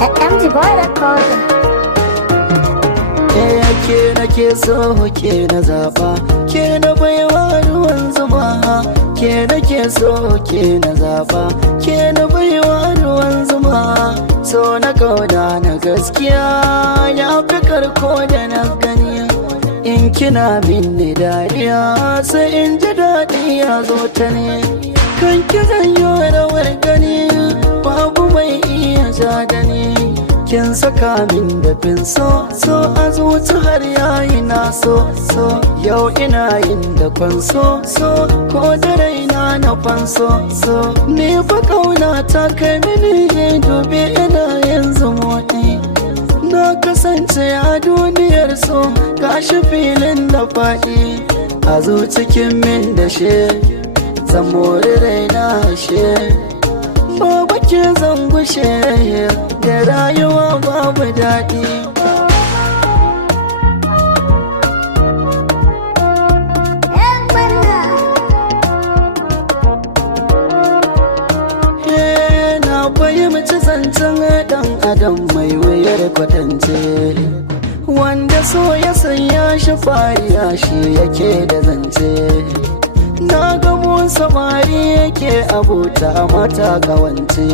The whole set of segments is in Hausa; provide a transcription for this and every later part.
MG Boy Recording. Ke nake so ke na zaba, ke na baiwa ruwan zuma. Ke nake so ke na zaba, ke na baiwa ruwan zuma. So na kauda na gaskiya ya fi karko da na gani. In kina minni dariya sai in ji daɗi ya zo ta ne. Kan ki zanyo rawar gani babu mai iya ja da ni. Kin saka min dafin so a zuci har yayi na so yau ina yin da kwanso ko da raina na fanso ni fa kauna ta kai mini dubi ina yanzu motsi na kasance a duniyar so gashi filin da faɗi a zucikin min da she zan mori raina she babu ke zan gushe da rayuwa babu daɗi. Na fahimci zancen ɗan adam mai wuyar kwatance wanda so ya sanya shi fariya shi yake da zance. Na gamo samari yake abota mata kawance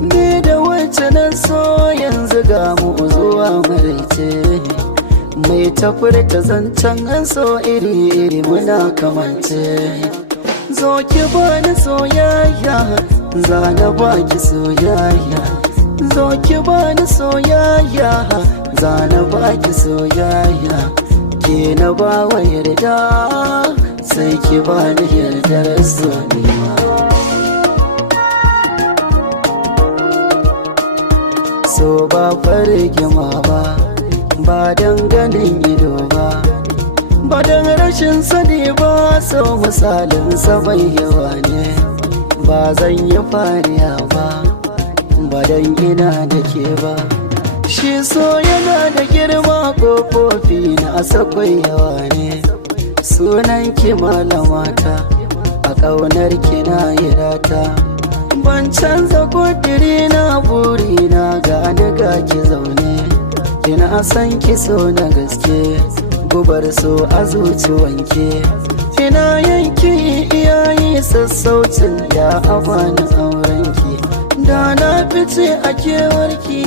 ni da wacce na so yanzu ga mu zuwa maraice mai tafurta zancen an so iri-iri muna kamance. Zo ki bani soyayya zana baki soyayya, zo ki bani soyayya zana baki soyayya, ke na bawa yarda sai ki bani yardar soyayya. So ba fargima ba don ganin ido ba don rashin sani ba. So misalin bai yawa ne ba zan yi fariya ba don ina da ke ba. Shi so yana da girma kofofi na sakwai yawa ne. Sunan ki malamata a ƙaunar ki na yirata. Ban canza kudiri na buri na gani ga ki zaune. Ina san ki so na gaske gubar so a zuci wanke. Ina yanki iyayi sassaucin ya amana aurenki. Da na fice a kewarki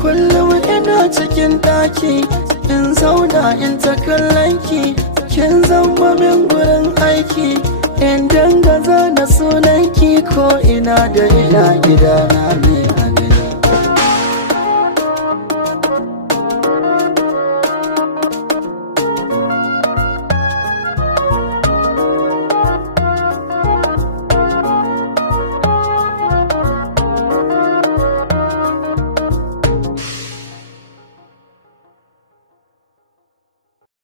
kullum ina cikin ɗaki in zauna in ta kallonki. Kin zama min gurin aiki in danga zana sunanki ko ina da ina gidana ne.